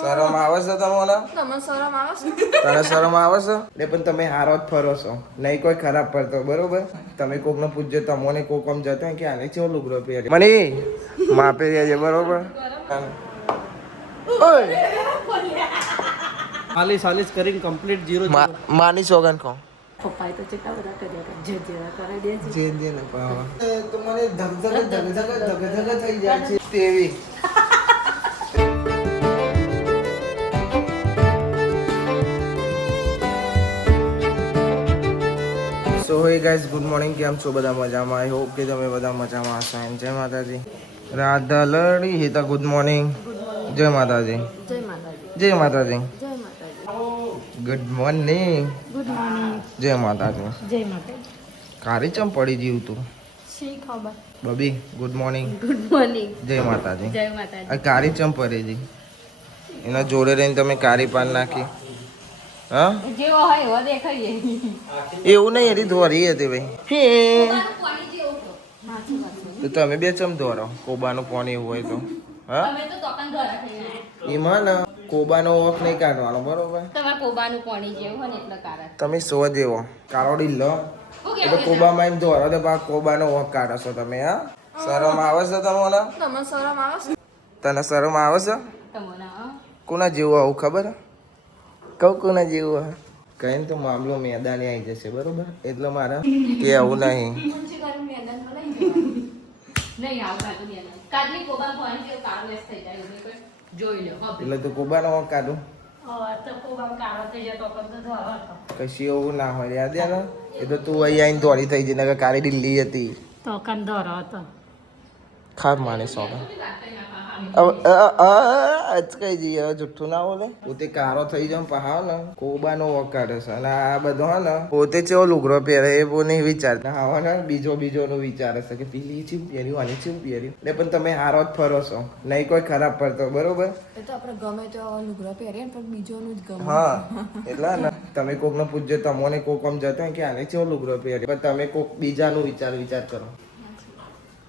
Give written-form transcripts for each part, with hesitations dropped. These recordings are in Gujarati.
શરમ આવે છે તમને? તમને શરમ આવે છે? તને શરમ આવે છે? એટલે પણ તમે હારો જ ફરો છો, નહીં કોઈ ખરાબ પડતો, બરોબર? તમે કોકને પૂછજો, તમને કોક આમ જતો હોય કે આને ચેવો લુગડો પહેર્યો, મની માપે રહેજે, બરોબર? ઓય ચાલીસ કરીને કમ્પ્લીટ 0 માની સોગન કહો પપ્પાએ તો કેટલા બધા કર્યા કરે, જે જેવા કરે દે છે. જે ને પાવા તો મને ધગધગ થઈ જાય છે તેવી. સો હે ગાઈઝ, ગુડ મોર્નિંગ. કેમ છો બધા? મજામાં? આઈ હોપ કે તમે બધા મજામાં હશો. જય માતાજી. રાધા લડી હિતા, ગુડ મોર્નિંગ. જય માતાજી. જય માતાજી. જય માતાજી. જય માતાજી. Good morning. Good morning. જય માતાજી. જય માતાજી. કારી ચમ પડી જીવ તું શી ખબર. Babi, good morning. Good morning. જય માતાજી. જય માતાજી. આ કારી ચમ પડી જી? એના જોડે રહીને તમે કારી પાન નાખી? હા, જેવો હોય એવો દેખાઈએ. એવું નહીં, એની ધોરી હતી ભાઈ. તો તમે બે ચમ ધોરો? કોબાનું પાણી એવું હોય તો? હા, અમે તો દુકાન દ્વારા થઈને આયા. એમાં ને કોબાનો ઓખ નહીં કાઢવાનો, બરોબર? તમારે કોબાનું પાણી જેવું હોય ને એટલે કારણ. તમે સો જેવો કાળો ડીલો એટલે કોબામાં એમ ધોરો તો પાછો કોબાનો ઓખ કાઢો છો તમે. હા, શરમ આવે છે તમને? તમને શરમ આવે છે? તને શરમ આવે છે? તમને કોના જેવું આવું ખબર? કહું કોના જેવું? કઈ તો મામલો મેદાને આવી જશે, બરોબર? એટલે મારે કે આવું નહીં. નહીં આવતા તો બેન કાટલી કોબાનું પાણી જેવું કાળો વેસ થઈ જાય એટલે કોઈ જોઈ લો હવે. એટલે તો કોબાનો ઓખ કાઢું. તો કોબાનું કાળો થઈ જાય તો પણ તો ધોવા હતો. કશી એવું ના હોય, યાદ ને? એ તો તું અહીં આવીને દોડી થઈ જઈને કે કાળી ઢીલી હતી. તો કન ધોરો હતો. ખાર માને સોગા અચકાઈ જઈએ, હવે જુઠ્ઠું ના બોલે. પોતે કારો થઈ જાવ પહાવ ને કોબાનો વોક કાઢે છે, અને આ બધો હે ને પોતે ચેવો લુગડો પહેરે એ બહુ નહીં વિચારતા. હા ને બીજો નું વિચારે છે કે પેલી ચીવ પહેર્યું, આની ચીવ પહેર્યું. એટલે પણ તમે હારો જ ફરો છો, નહીં કોઈ ખરાબ પડતો, બરોબર? એ તો આપણે ગમે તો લુગડો પહેરીએ પણ બીજોનું જ ગમે. હા, એટલે ને તમે કોકને પૂછજો, તમને કોક આમ જતો હોય કે આને ચેવો લુગડો પહેર્યો, પણ તમે કોક બીજાનું વિચાર કરો.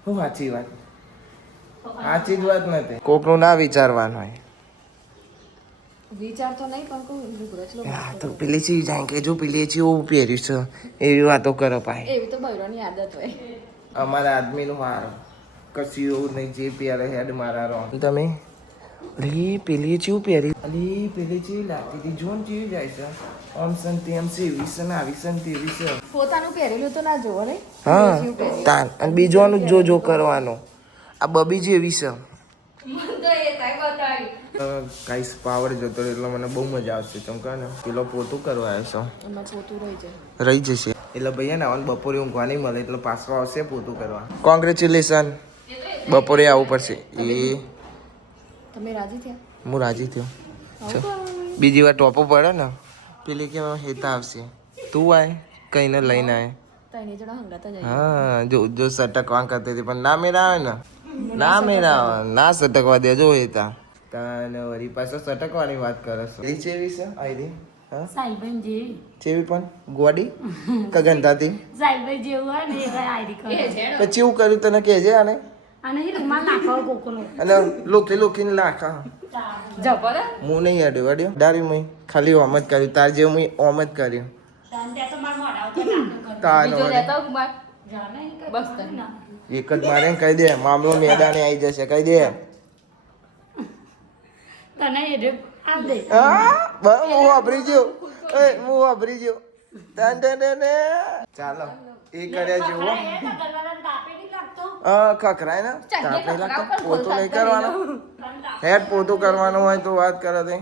હું સાચી વાત, સાચી જ વાત નથી. કોકનું ના વિચારવાનું હોય. વિચાર તો નહીં પણ કોઈ લુગડો જ લો. હા, તો પેલી ચીજ જાય કે જો પેલી ચીવું પહેર્યું છે એવી વાતો કરો પાય. એવી તો બૈરોની આદત હોય. અમારા આદમીનું મારો કશું એવું નહીં, જે પહેરે હેડ મારા રો. તમે અલી પેલી ચીવું પહેરી, અલી પેલી ચીવી લાગતી હતી, જોન ચીવી જાય છે આમ સન તેમ છે, એવી છે ને આવી છે ને તેવી છે. પોતાનું પહેરેલું તો ના જોવો ને. હા, તાન અને બીજોનું જો કરવાનું. આ બબી જેવી છે. કાંઈ પાવર જતો રહ્યો એટલે મને બહુ મજા આવશે. ચમકા ને પેલો પોતું કરવા આવ્યો છે, એમાં પોતું રહી જાય. રહી જશે એટલે ભૈયા ને આવવાનું બપોરે ઊંઘવા નહીં મળે એટલે પાછો આવશે પોતું કરવા. કોંગ્રેચ્યુલેશન, બપોરે આવવું પડશે. એ તમે રાજી થયા? હું રાજી થયો. બીજી વાર ટોપો પડે ને પેલી કે હેતા આવશે, તું આય કઈને લઈને આય. ત્રણે જણા હંગાત જ હા, જો સટકવા કરતી હતી પણ ના મેરા આવે ને, ના મેરા આવે, ના સટકવા દેજો હેતા. તને વળી પાછો સટકવાની વાત કરે છે. એ ચેવી છે આઈડી? હા, સાઈલભાઈ જેવી. ચેવી પણ ગોડી કગનતાથી સાઈલભાઈ જેવું હોય ને એ આઈડી કરે. તો ચેવું કર્યું તને કહેજે આને. અને એ રૂમાલ નાખો કોકોનો. અને લોખીને લાખા જબર. હું નહીં અડ્યો ડારી મુઈ ખાલી ઓમ જ કર્યું, તાર જેવું મુઈ ઓમ જ કર્યું. બીજો લેતો કુમાર. બસ તને. એક જ મારે કહી દે, મામલો મેદાને આવી જશે, કહી દે. તને એ આપ દે. બસ હું વાપરી ગયો, હું વાપરી ગયો. ચાલો એ કર્યા જેવો ખખરાય ને તાપ નહીં લાગતો. પોતું નહીં કરવાનું, હેડ પોતું કરવાનું હોય તો વાત કરે તે.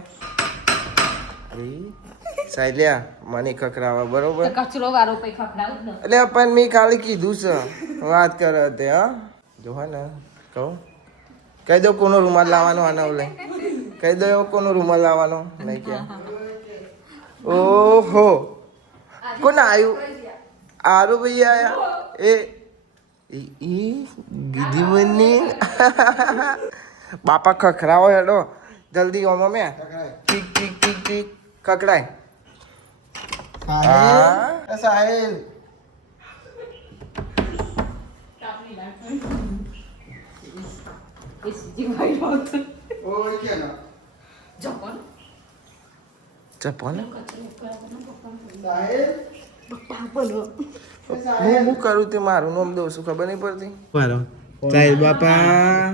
સાયલ્યા મને ખખરાવા, બરોબર? કચરો વાળો પૈ ખપડાવું જ એટલે પણ મેં ખાલી કીધું છે, વાત કરે તે. હા, જો હા ને કહું કહી દો કોનો રૂમાલ લાવવાનો, આના ઓલે કહી દો કોનો રૂમાલ લાવવાનો નહીં કે. ઓહો, કોણ આવ્યું? આરું ભાઈ આયા. એ ગીધી બની બાપા ખખરાવો હેડો જલ્દી. ઓમો મેં ઠીક ઠીક ઠીક ઠીક ખકડાય. હા સાહેલ ચપ્પલ હું કરું તે મારું નામ દઉં છું ખબર નહીં પડતી બરાબર સાહેબ બાપા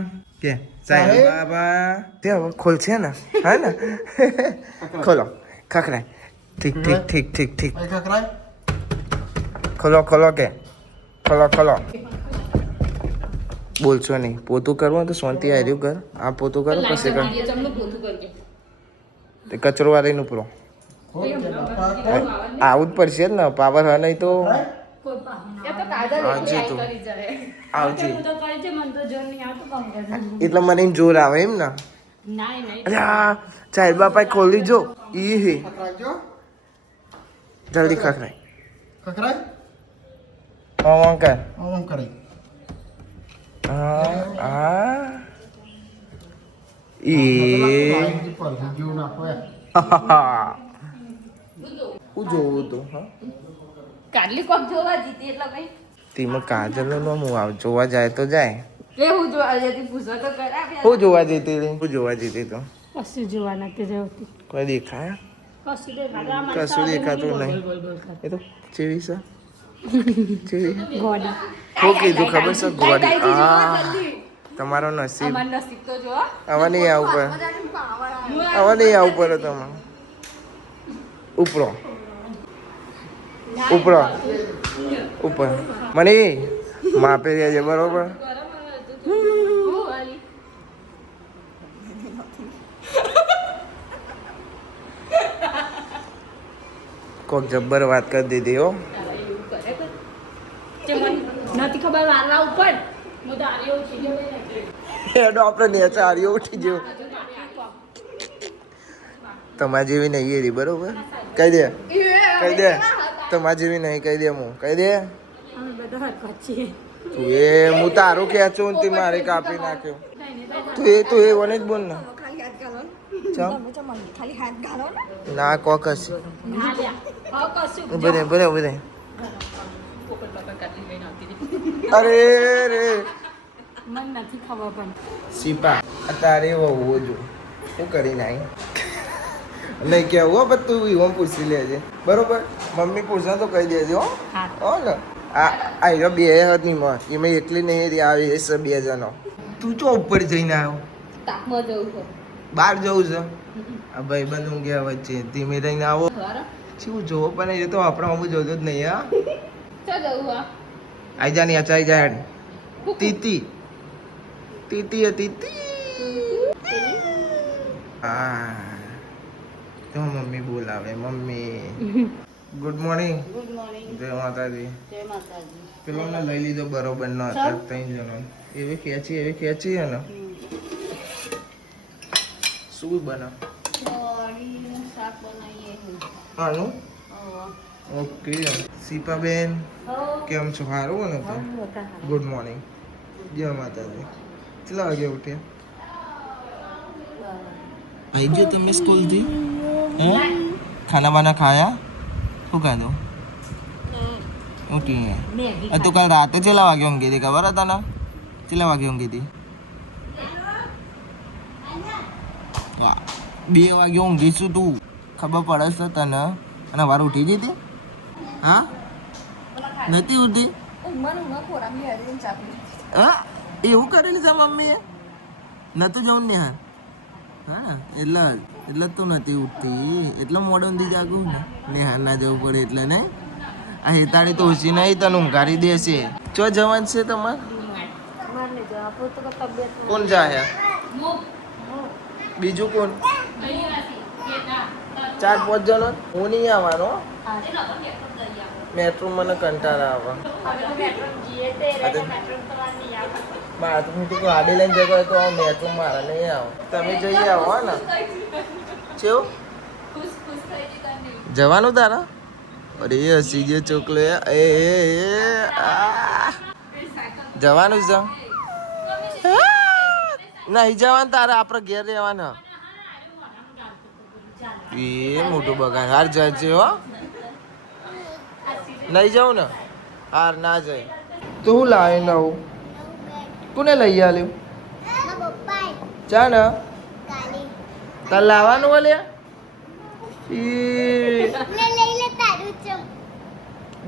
કે સાહેબ બાપા તે હવે ખોલશે ને હા ને ખોલો ખખડાય ઠીક ઠીક ઠીક ઠીક ઠીક ખોલો ખોલો કે ખોલો બોલશો નહીં પોતું કરવું તો શાંતિ આવ્યું કર આ પોતું કરો પછી કર તે કચરો વાળીને ઉપરો આવું જ પડશે જ ને પાવર હા નહીં તો આવજે તું આવજે એટલે મને એમ જોર આવે એમ ને અરે ચાલ બાપા ખોલી જો ઈ હે જલ્દી ખખડાય ઓમ કર એ હું જોવું તું હા કાઢલી કોક જોવા જીતી એટલે ભાઈ તેમાં કાજલ નો હું આવ જોવા જાય તો જાય એ હું જોવા જતી પૂછવા તો કરા હું જોવા જતી હતી હું જોવા જતી તો કશું જોવા નથી જતી કોઈ દેખાય કશું દેખાતું નહીં એ તો ચેવી છે ચેવી ગોડી હું કીધું ખબર છે ગોડી તમારો નસીબ અમાર નસીબ તો જો આવા નહીં આવું પર આવા નહીં આવું પર તમે ઉપરો ઉપરો ઉપર મને માપે રહેજે બરોબર કોક જબ્બર વાત કરી દીધી હો નથી ખબર વારવા ઉપર હું તો આર્યો ઉઠી ગયો એડો આપણે નેચા આર્યો ઉઠી ગયો તમારી જેવી નહીં એરી બરોબર કહી દે તમારી જેવી નહીં કહી દે હું કહી દે તું એ હું તારું ખેંચું ને તે મારે કાપી નાખ્યો તું એ વને જ બોલ ને ના કો કશી ઉભે દે અરે રે મને નથી ખબર પણ સીપા તારે વહુ જો શું કરી નાઈ નહીં કેવું હો પણ તું એમ પૂછી લેજે બરોબર મમ્મી પૂછે તો કહી દેજે હો હો ને આ બે હતી માં એમાં એકલી નહીં આવી હશે 2 જણો તું ચો ઉપર જઈને આવ્યો તાપમાં જવું છે બહાર જવું છે આ ભાઈ બંધ ઊંઘ્યા વચ્ચે ધીમે રહીને આવો શું જોવો પણ એ તો આપણા અમુક જોતો જ નહીં હા ચાલ જવું હા આઈ જા ની અચાઈ જાય તીતી હા તો મમ્મી બોલાવે મમ્મી ગુડ મોર્નિંગ જય માતાજી પેલો ને લઈ લીધો બરોબર નો હતા 3 જણો એવી ખેંચી હે ને શું બના આનું ઓકે સીપા બેન કેમ છો સારું ને તો ગુડ મોર્નિંગ જય માતાજી કેટલા વાગે ઉઠ્યા आई जो तुमने स्कूल थी खाना वाना खाया શું ખાધું ઉઠી હે તો કાલ રાતે ચેલા વાગે ઊંઘી હતી ખબર હતા ને ચેલા વાગે ઊંઘી હતી 2 વાગે ઊંઘીશું તું ખબર પડે છે તને અને વાર ઉઠી ગઈ હતી હા નથી ઉઠી હા એવું કરેલું છે મમ્મીએ નતું જવું ને હા એટલે તો નથી ઉઠતી એટલે મોડો ઊંધી જાગું ને નેહાર ના જવું પડે એટલે ને આ હેતાળી તો ઓછી નહીં તને ઊંઘાડી દેશે ચો જવાન છે તમારે કોણ જાય બીજું કોણ 4-5 જણો હું નહીં આવવાનો મેટ્રો મને કંટાળા આવે બાથરૂમ તો ગાડી લઈને જતો હોય તો મેટ્રો મારા નહીં આવો તમે જઈ આવો ને કેવું જવાનું તારા અરે હસી ગયો ચોકલો એ જવાનું છે નહીં જવાનું તારે આપણે ઘેર રહેવાના એ મોટું બગાડ હાર જજે હો નહીં જાઉં ને હાર ના જાય તો હું લાવે નવું કોને લઈ આલ્યું ચા ને તાર લાવવાનું બોલે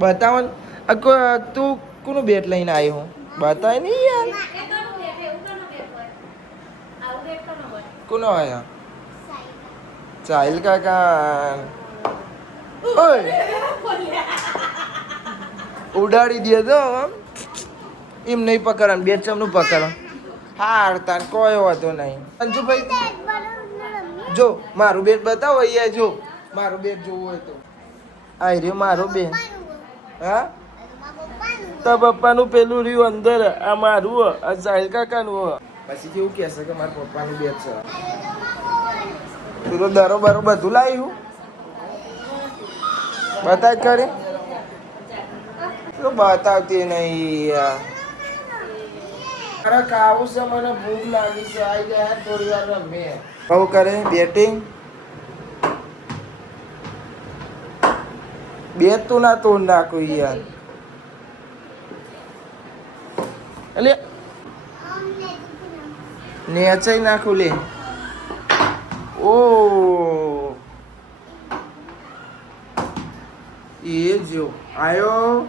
બતાવો ને. તું કોનું બેટ લઈને આવ્યો બતાય નહીં યાર. કોનો આયા ચાઇલ કાકા. ઓય ઉડાડી દે તો એમ નહીં પકડવાનું બે ચમનું પકડવાનું. હાર તાર કોઈ વાંધો નહીં. અંજુભાઈ જો મારું બેટ બતાવો અહીંયા જો મારું બેટ જોવું હોય તો. આ રહ્યું મારું બેટ. હા તો પપ્પાનું પેલું રહ્યું અંદર આ મારું આ સાહિલ કાકાનું. પછી કેવું કહેશે કે મારા પપ્પાનું બેટ છે. તું તો દરો બરો બધું લાવ્યું બતાવ કરે તો બતાવતી નહીં યાર. મારા ખાવું છે મને ભૂખ લાગી છે આવી ગયા થોડી વાર રમે. બહુ કરે બેટિંગ બેટ તું ના તોડ નાખું યાર. એટલે નેચાઈ નાખું લે. ઓ એ જો આયો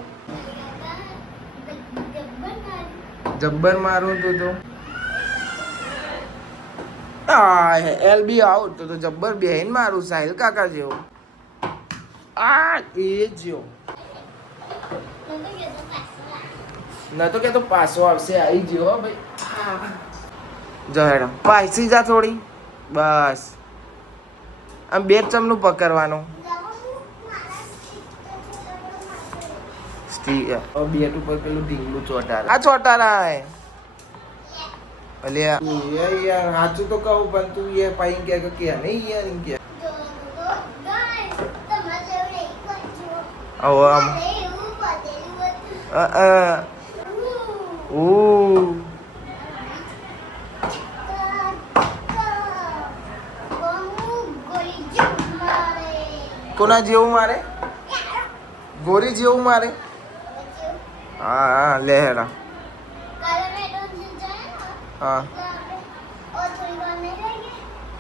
જબ્બર મારું તું તો. એલબી આઉટ તો જબ્બર બેહીન મારું સાહિલ કાકા જેવું. આ એ જો ન તો કે તો પાછો આવશે આવી ગયો હો ભાઈ. જો હેડો પાછી જા થોડી બસ. આમ બે ચમનું પકડવાનું. બેટ ઉપર પેલું ઢીંગલું ચોટાર આ ચોટારા અલ્યા યાર સાચું તો કહું પણ તું એ પાઈ કે નહીં યાર એમ કે. ઓ આમ ઓ કોના જેવું મારે ગોરી જેવું મારે. હા હા લે હેડા. હા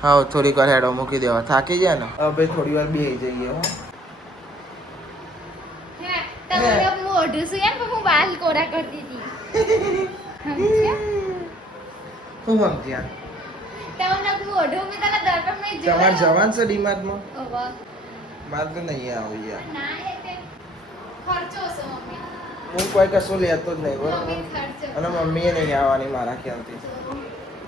હા થોડીક વાર હેડો મૂકી દેવા થાકી જાય ને હવે થોડી વાર બેસી જઈએ. હો મોઢું શું એમ હું બાલ કોરા કરતી હતી. હું સમજ્યા તમારે જવાન છે ડીમાર્ટમાં. મારે તો નહીં આવું યાર. હું કોઈ કશું લેતો જ નહીં બરોબર અને મમ્મીએ નહીં આવવાની મારા ખ્યાલથી.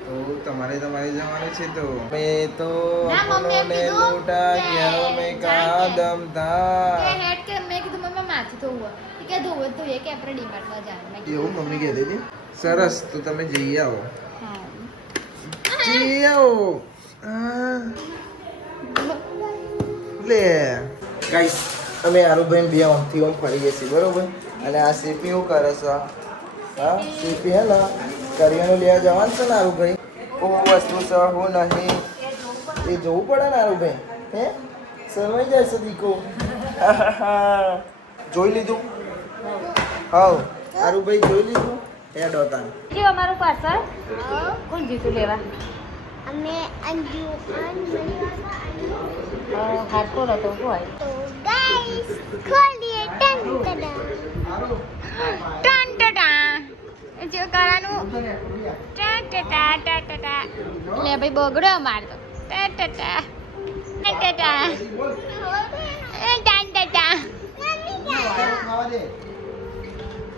તો તમારે જવાનું છે તો મેં તો અપનોને લૂટા ગયા મેં કાદમ થા. એવું મમ્મી કહેતી હતી. સરસ તો તમે જઈ આવો. જઈ આવો. લે ગાઈસ અમે આરુભાઈ બે ઓમથી ઓમ ફરી ગયા છીએ બરોબર. અને આ સીપી એવું કરે છે. હા સીપી હે ને કરિયાણું લેવા જવાનું છે ને આરુભાઈ. ઓ વસ્તુ છે હું નહીં એ જોવું પડે ને આરુભાઈ. હે સરવાઈ જાય છે દીકો. જોઈ લીધું. હાઉ આરુભાઈ જોઈ લીધું. હેડ હોતા જો અમારું પાર્સલ કોણ જીતું લેવા અમે અંજુ હાથો હતો હોય તો ગાઈસ ખોલીએ ટન ટટા જો કરવાનું ટા લે ભાઈ બગડો મારતો ટા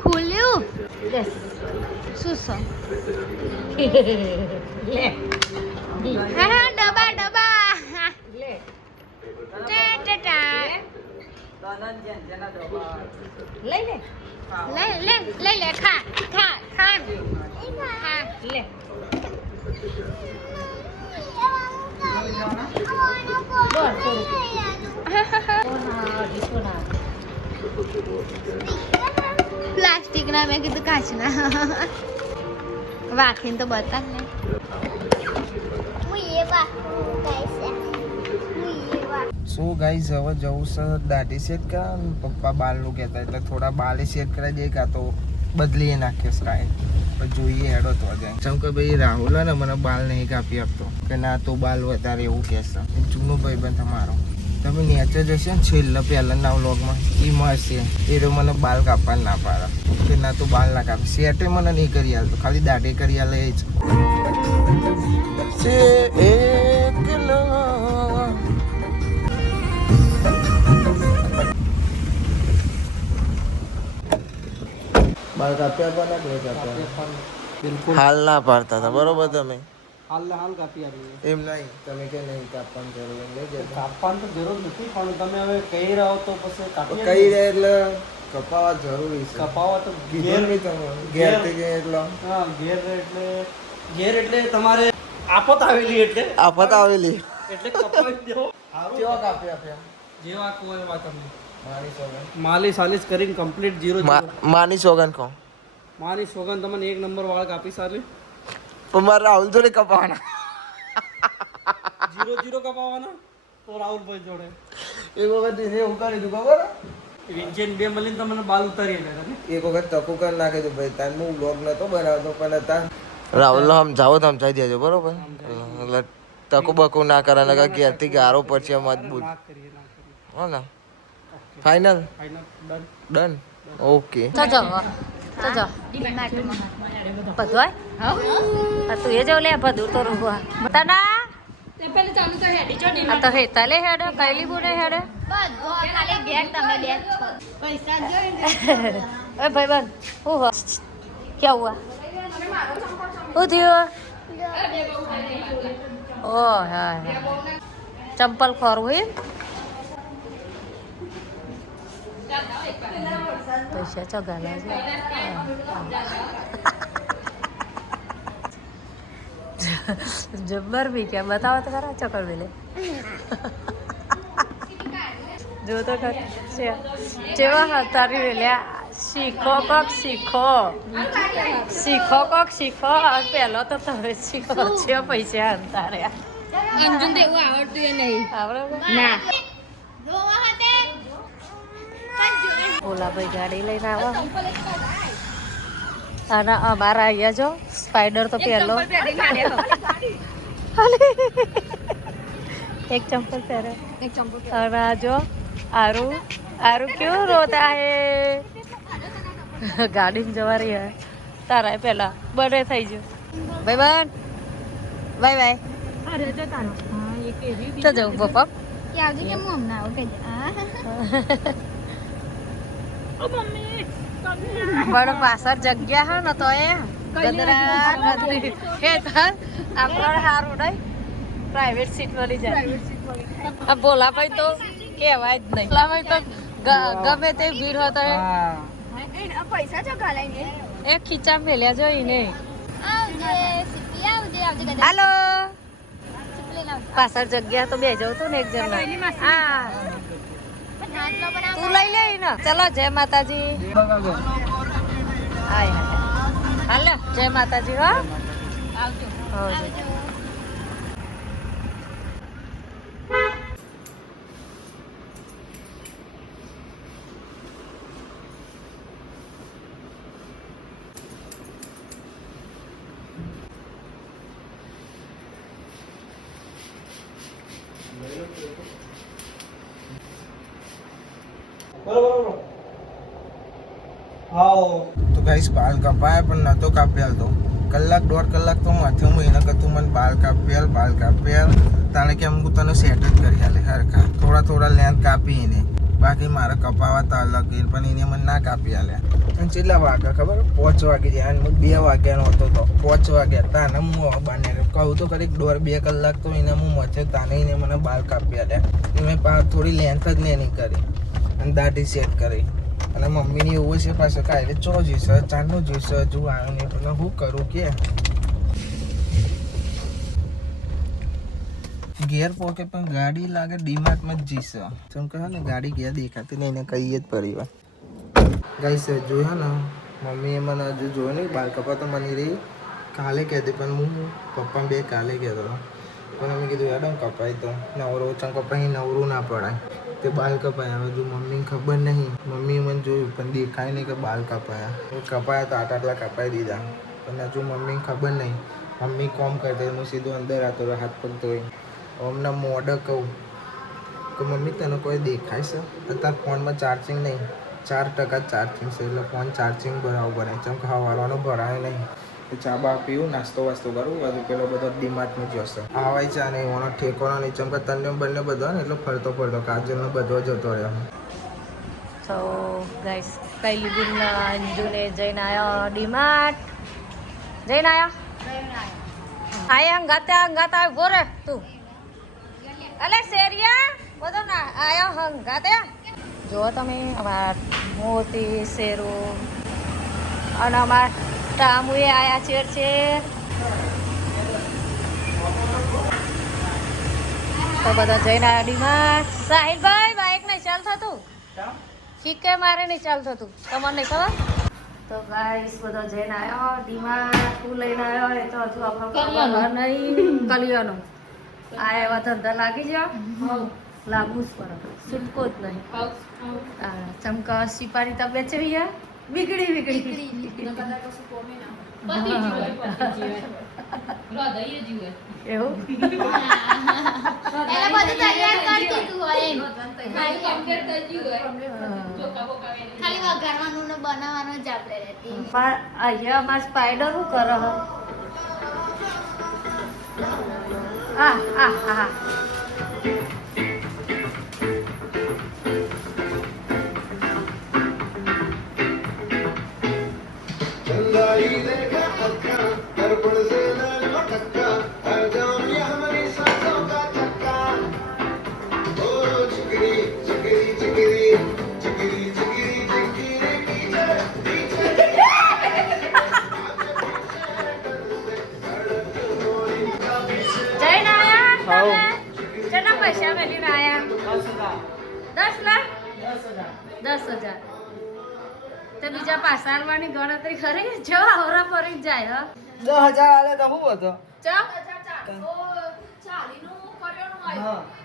ખુલ્યું શું હા ડબા લઈ લે ખા લે પ્લાસ્ટિક ના મેં કીધું કાચના વાખીને તો બતા ને શું ગાઈસ હવે જવું છે દાઢી સેટ કરા. પપ્પા બાલનું કહેતા એટલે થોડા બાલે સેટ કરાવી દઈએ કાં તો બદલી નાખીએ સ્ટાઈલ. પણ જોઈએ હેડો તો જાય. જેમ કે ભાઈ રાહુલ ને મને બાલ નહીં કાપી આપતો કે ના તો બાલ વધારે એવું કહેશે. જૂનો ભાઈબંધ તમારો તમે નેચર જશે ને છેલ્લા પહેલાના વ્લોગમાં એ મળશે. એ તો મને બાલ કાપવા ના પાડે કે ના તો બાલ ના કાપે. સેટે મને નહીં કરી આલતો, ખાલી દાઢી કરી આલે એ જ. સે એકલો બાલ કાપ્યા પણ નહીં કાપ્યા. બિલકુલ હાલ ના પાડતા હતા બરોબર તમે. હાલ કાપી આપીએ. એમ નહીં તમે કે નહીં કાપવાની જરૂર એમ નહીં કહેતા. કાપવાની તો જરૂર નથી, પણ તમે હવે કહી રહ્યો તો પછી કાપી કઈ રહે એટલે કપાવા જરૂરી છે. કપાવા તો કીધું નહીં તમે ઘેરથી ગયા એટલે હા ઘેર એટલે તમારે આફત આવેલી એટલે આફત આવેલી એટલે કપાવી દેવો. કેવા કાપી આપ્યા જેવા કોઈ એવા તમે માની સોગન માલી સાલીસ કરીને કમ્પ્લીટ 0 માની સોગન કહો મારી સોગન તમને 1 નંબર વાળ કાપી સારી. પણ મારે રાહુલ જોડે કપાવાના 0 કપાવવાના તો રાહુલભાઈ જોડે. એક વખત એને એવું કરી દીધું ખબર વિંજન બે મળીને તમને બાલ ઉતારી લે. એક વખત તકુ કરી નાખી દીધું ભાઈ તાર હું બ્લોગ નતો બનાવતો પણ હતા રાહુલ સમજાવો તો સમજાવી દેજો બરોબર. એટલે તકુ બકુ ના કરે ને ઘેરથી ગારો પડશે મજબૂત ના કરીએ હો ને. Final final done. Done okay. તો જો બધું આ તું એ જો લે બધું તો રૂવા બતાના તે પેલે ચાલુ તો હેડી જો આ તો હેતા લે હેડ કઈલી બુને હેડ ખાલી બેગ તમે બેગ છો પૈસા જોઈને એ ભાઈ બન હું હો ક્યાં હુઆ હું થયું ઓ હા ચંપલ ખોરવું એમ પૈસા ચોગાલા છે જબ્બર બી ક્યાં બતાવો તો ખરા ચોકર વેલે જો તો ખર છે જેવા તારી વેલ્યા શીખો કોક શીખો પહેલો તો તમે શીખો છે પૈસા અંતારે અંજુન તો એવું આવડતું એ નહીં. આવડે ના જોવા હાતે ઓલા ભાઈ ગાડી લઈને આવો અને અમારા અહીંયા જો સ્પાઈડર તો પહેલો એક ચંપલ પહેરે એક ચંપુ અને આ જો આરુ ક્યું રોતા હે ગાડી જવા રહી હે તારા પેલા બને થઈ ગયું ભાઈ બન બાય અરે જો તારો હા એક એવી તો જવું પપ્પા કે આવજો કે હું હમણાં આવું કહેજે ઓ મમ્મી પણ પાછળ જગ્યા હે ને તો એ ગદરા ગદરી હે તાર આપણને સારું નહીં પ્રાઇવેટ સીટ મળી જાય આ બોલા ભાઈ તો કહેવાય જ નહીં બોલા ભાઈ તો ગમે તે ભીડ હોય તો પૈસા ચો કાલાઈને એ ખીચા મેલ્યા જોઈ ને આવજે સીપી આવજે ગદા હાલો સીપી લઈને આવજે પાછળ જગ્યા તો બે જવું તું ને એક જણ હા નાટલો બનાવ તું લઈ લે ને ચલો જય માતાજી હાય હાલો જય માતાજી હો આવજો આવજો બરોબર હા તો ગાઈસ બાલ કપાયા પણ નતો કાપી આલતો. કલાક 1.5 કલાક તો માથે હું એના કરતું મને બાલ કાપ્યા તાણે કે હું તને સેટ જ કરી આલે હરખા થોડા લેન્થ કાપી એને બાકી મારે કપાવા તો અલગ પણ એને મને ના કાપી આલ્યા. અને કેટલા વાગ્યા ખબર 5 વાગે જાય અને 2 વાગ્યાનો હતો તો 5 વાગ્યા તાને હું બાને કહું તો ખરી 2 કલાક તો એને હું મથે તાને એને મને બાલ કાપી આલ્યા. મેં થોડી લેન્થ જ નહીં કરી અને દાઢી સેટ કરી અને મમ્મીની એવું છે પાછું કાંઈ ચો જોઈશે ચાંદનો જોઈશે હજુ આવ્યો નહીં એટલે હું કરું કે ઘેર પોકે પણ ગાડી લાગે ડીમાર્ટમાં જ જઈશે જેમ કહે ને ગાડી ઘેર દેખાતી નહીં એને કહીએ જ પરિવાર ગાઈસ જોયા ને મમ્મીએ મને હજુ જોયો નહીં બાલ કપા તો મને રહી કાલે કહેતી પણ હું પપ્પા બે કાલે કહેતો હતો પણ અમે કીધું યાર કપાય તો નવરો કપાઈ નવરું ના પડાય તે બાલ કપાયા હજુ મમ્મીને ખબર નહીં મમ્મીએ મને જોયું પણ દેખાય નહીં કે બાલ કપાયા તો આટલા કપાઈ દીધા પણ હજુ મમ્મીને ખબર નહીં મમ્મી કોમ કરતી હું સીધો અંદર આવતો હાથ પગ ધોઈ અમને મોઢે કહું કે મમ્મી તને કોઈ દેખાય છે અત્યારે ફોનમાં ચાર્જિંગ નહીં 4% ચાર્જિંગ છે એટલે ફોન ચાર્જિંગ ભરાવવું પડે ચમ કે હવારવાનો ભરાય નહીં તો ચા બા પીવું નાસ્તો વાસ્તો કરું હજુ પેલો બધો ડીમાર્ટનું જોશે આવાય ચા નહીં ઓનો ઠેકોનો નહીં ચમ કે તને બંને બધો ને એટલો ફરતો કાજલનો બધો જતો રહ્યો તો ગાઈસ કઈ લીધું અંજુને જઈને આવ્યો ડીમાર્ટ જઈને આવ્યો આયા હંગાતે ઉભો રે તું અલે શેરિયા બધો ના આયો હંગાતે જો તમે અમાર મોતી શેરો અને અમાર ટામુએ આયા છે તો બધા જઈને આવ્યા ડીમાર્ટ સાહિલભાઈ બાઈક નહીં ચાલ થતું ઠીક મારે નહીં ચાલતું હતું તમને નહીં ખબર તો ગાઈસ બધો જઈને આવ્યો ડીમાર્ટ હું લઈને આવ્યો એ તો હજુ આપણો નહીં કલિયાનો આ એવા ધંધા લાગી જાઓ લાગુ જ પડે છૂટકો જ નહીં ચમકા સિપારી તબિયત છે ભૈયા બીગડી એવું એને બધું તૈયાર કરી દીધું હોય એમ. ખાલી વઘારવાનું ને બનાવવાનું જ આપણે રહેતી. પણ અહીંયા અમાર સ્પાઈડર શું કરે હે આ જઈને આયા તમે કેટલા પૈસા મેળવીને આયા 10 લાખ 10,000 તે બીજા પાસારવાની ગણતરી કરી જો આવરા પરી જાય હ 10,000 આલે તો હું હતો ચા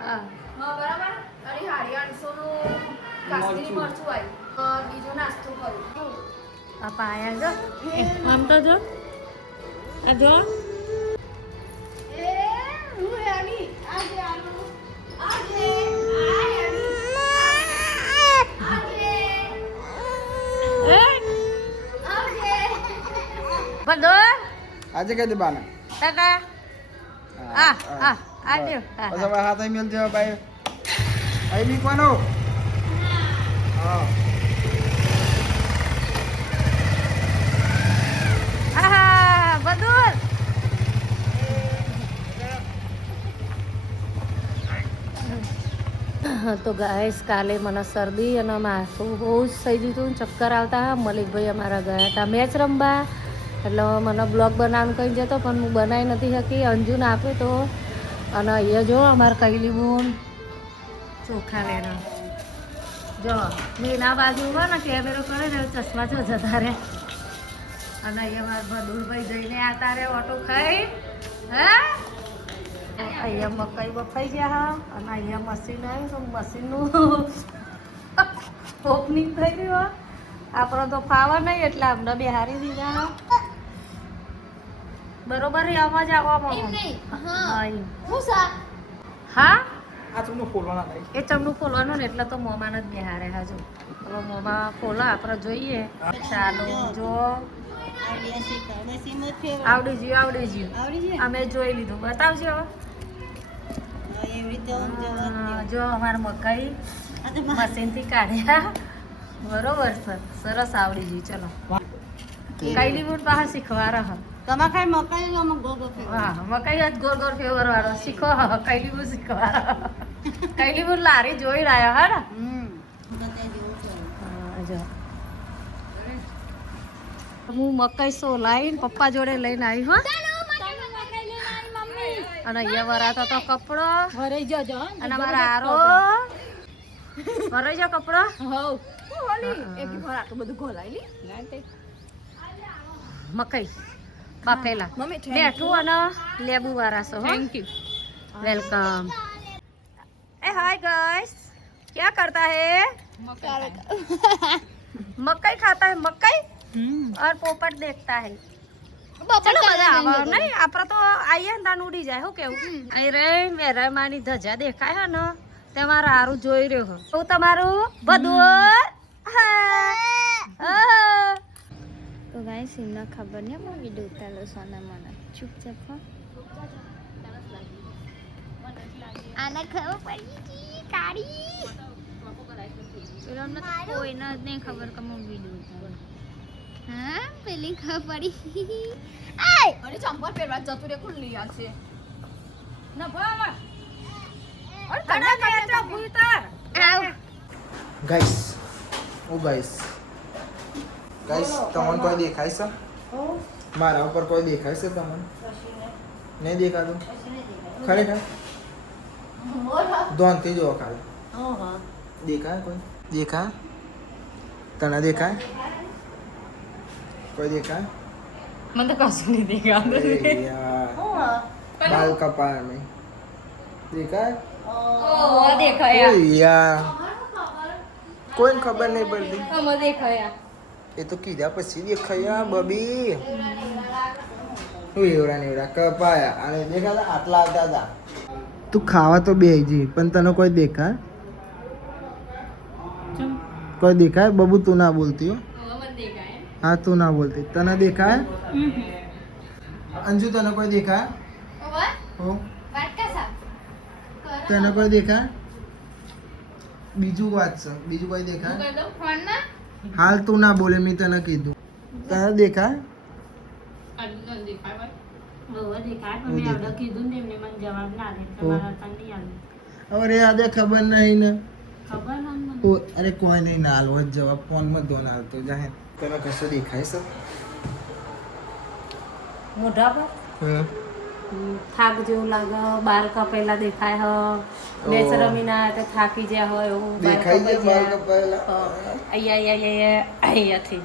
હા આ પાયા જો આમ તો જો આ જો બધો આજે કઈ દેવાના ટાટા આજો પછી હવે હાથ અહીં મેલ દેવા ભાઈ અહીં મૂકવાનો હા બધું તો ગાઈસ કાલે મને શરદી અને માથું બહુ જ થઈ ગયું હતું ચક્કર આવતા મલિકભાઈ અમારા ગયા હતા મેચ રમવા એટલે મને બ્લોગ બનાવવાનું કહી જતો પણ હું બનાવી નથી શકી અંજુને આપે તો અને અહીંયા જો અમારા કૈલી બૂન ચોખા લેના જો મેના બાજુ હોય ને કેમેરો કરે ને ચશ્મા જો જતા રહે અને અહીંયા મારા ભદુલભાઈ જઈને આતા રહે ઓટો ખાઈ હે અહીંયા મકાઈ બફાઈ ગયા હા અને અહીંયા મશીન આવ્યું તો મશીનનું ઓપનિંગ થઈ રહ્યું આપણો તો ફાવા નહીં એટલે અમને બિહારી દીધા હા બરોબર અવાજ આવવામાં હા આ ચમનો ખોલવાના નહીં એ ચમનું ખોલવાનું ને એટલે તો મોમાં જ બિહારે હા જો હવે મોમાં ખોલો આપણે જોઈએ ચાલો જો આવડી ગયું અમે જોઈ લીધું બતાવજો જો અમારા મકાઈ મશીનથી કાઢ્યા બરોબર છે સરસ આવડી ગયું ચલો કઈલી બુટ બહાર શીખવા રહ હા મકાઈ જ ગોળ ગોળ ફેવર વાળો શીખો કઈલી બુટ શીખવા કઈલી બુટ લારી જોઈ રહ્યા હા ને જો હું મકાઈ સોલાઈને પપ્પા જોડે લઈને આવી હો અને અહીંયા વરાતો તો કપડો ભરાઈ જજો અને અમારા આરો ભરાઈ જાવ કપડો મકાઈ બાફેલા બેઠું અને લેબુ વાળા છો thank you welcome A hi guys क्या करता है मकई खाता है मकई और पोपट देखता है चलो બધા આવા નહીં આપણે તો આઈએ ને તાન ઉડી જાય હું કેવું અહીં રે મેરા માની ધજા દેખાય હે ને તમારું હારું જોઈ રહ્યો હો હું તમારું બધું તો ગાઈસ એમને ખબર નહીં હું વિડીયો ઉતારેલો સોના મને ચૂપચાપ હો આને ખબર પડી ગઈ કાળી કોઈને જ નહીં ખબર કે હું વિડીયો ઉતારું હા પેલી ખબર પડી અરે ચંપલ પહેરવા જતું રે ખુલ્લી આ છે ના ભાઈ અરે તને તો ભૂતાર આવ ગાઈસ ગાઈસ તમને કોઈ દેખાય છે મારા ઉપર કોઈ દેખાય છે તમને નહીં દેખાતું ખરેખર ધોનથી જુઓ ખાલી દેખાય કોઈ દેખાય તને દેખાય કોઈ દેખાય મને તો કશું નહીં દેખાતું અરે યાર બાલ કપાળ નહીં દેખાય ઓ દેખાયા ઓય યાર કોઈને ખબર નહીં પડતી અમે દેખાયા એ તો કીધા પછી દેખાયા બબી એવડા ને એવડા કપાયા અને દેખાતા આટલા આવતા હતા તું ખાવા તો બે જી પણ તને કોઈ દેખાય કોઈ દેખાય બબુ તું ના બોલતી હો હા તું ના બોલતી તને દેખાય અંજુ તને કોઈ દેખાય હો તને કોઈ દેખાય બીજું વાત છે બીજું કોઈ દેખાય હાલ તું ના બોલે મેં તને કીધું તને દેખાય અરે આદે ખબર નહીં ને અરે કોઈ નહીં ના હાલવો જવાબ ફોનમાં દો ના હાલતો જાહે તને કશું દેખાય છે મોઢા પર થાક જેવું લાગે બાર કપેલા દેખાય હ મેચ રમીના તો થાકી ગયા હોય એવું દેખાય છે બાલ કપાયેલા અહીંયાથી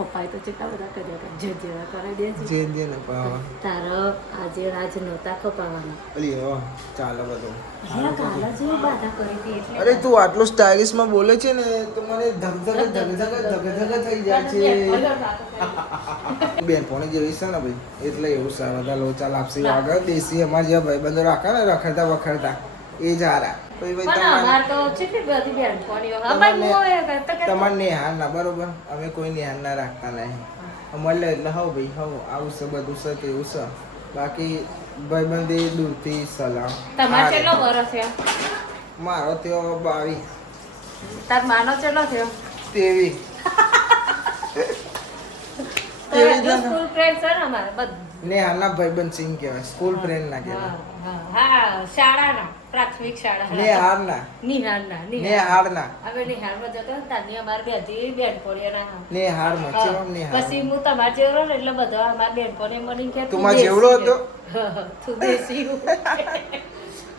પપ્પાએ તો કેટલા બધા કર્યા જે જેવા કરે દે છે જે ને પાવા તારો આજે રાજ નહોતા કપાવાના અલી હો ચાલો બધું કાલા જેવી બાધા કરી હતી એટલે અરે તું આટલું સ્ટાઇલિશ માં બોલે છે ને તો મને ધગધગ થઈ જાય છે બેનપણી જેવી છે ને ભાઈ એટલે એવું છે બધા લોચા લાપસી આગળ દેશી અમાર જેવા ભાઈબંધો રાખે ને રખડતા વખડતા એ જ હારા ભાઈ પણ તમારે અમાર તો કેટલી બધી બેનપણીઓ અમાર મોય કરતા કે તમારે નેહાર ના બરોબર અમે કોઈ નેહાર ના રાખતા નહીં મળે એટલે હવ ભાઈ હવ આવું છે બધું છે તેવું છે બાકી ભાઈબંધી દૂરથી સલામ તમાર કેટલો વર્ષ છે મારો તેઓ 22 તાર માનો કેટલો થયો તેવી સ્કૂલ ફ્રેન્ડ છે ને અમારે બધું નેહારના ભાઈબંધ સિંહ કહેવાય સ્કૂલ ફ્રેન્ડ ના કહેવાય હા શાળાના પ્રાથમિક શાળા નેહારના નિહાળના નેહારના અમે નિહાળમાં જતો ને તારની અમારે બેથી બેનપણીઓના નેહારમાં ચેવમ નેહાર પછી હું તમાર જેવડો ને એટલે બધા અમાર બેનપણીઓ મળીને કે તું માર જેવડો હતો તું દેશી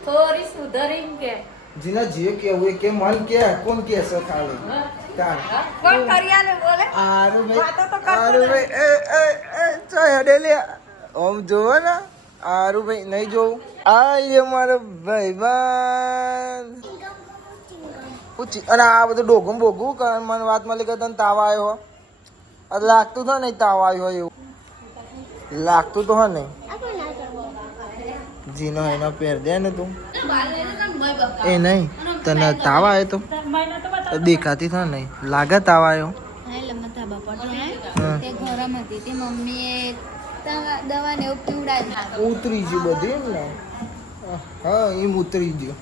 થોડી સુધરીને કે જીના જે કેવું એ કે મન કે કોણ કે છે ખાલી તાર કોણ કરિયાને બોલે આરુ ભાઈ એ ચાય હડે લે ઓમ જોવો ને આરુ ભાઈ નહીં જોવું આ એ મારો ભાઈબંધ પૂછી અને આ બધું ડોગું બોગું કારણ મને વાત મળી કે તને તાવ આવ્યો હો લાગતું તો નહીં તાવ આવ્યો હોય એવું લાગતું તો હો નહીં જીનો એનો પહેર દે ને તું એ નહીં તને તાવ આવ્યો તો દેખાતી તો નહીં લાગે તાવ આવ્યો એટલે મથા બાપા તે ગરમ હતી તે મમ્મીએ દવા ને એવું પીવડાવી ઉતરી ગયું બધું એમ ને હા એમ ઉતરી ગયું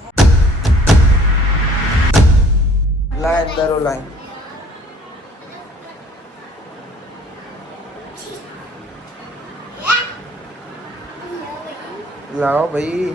લાઈન દરો લાઈન લાવો ભાઈ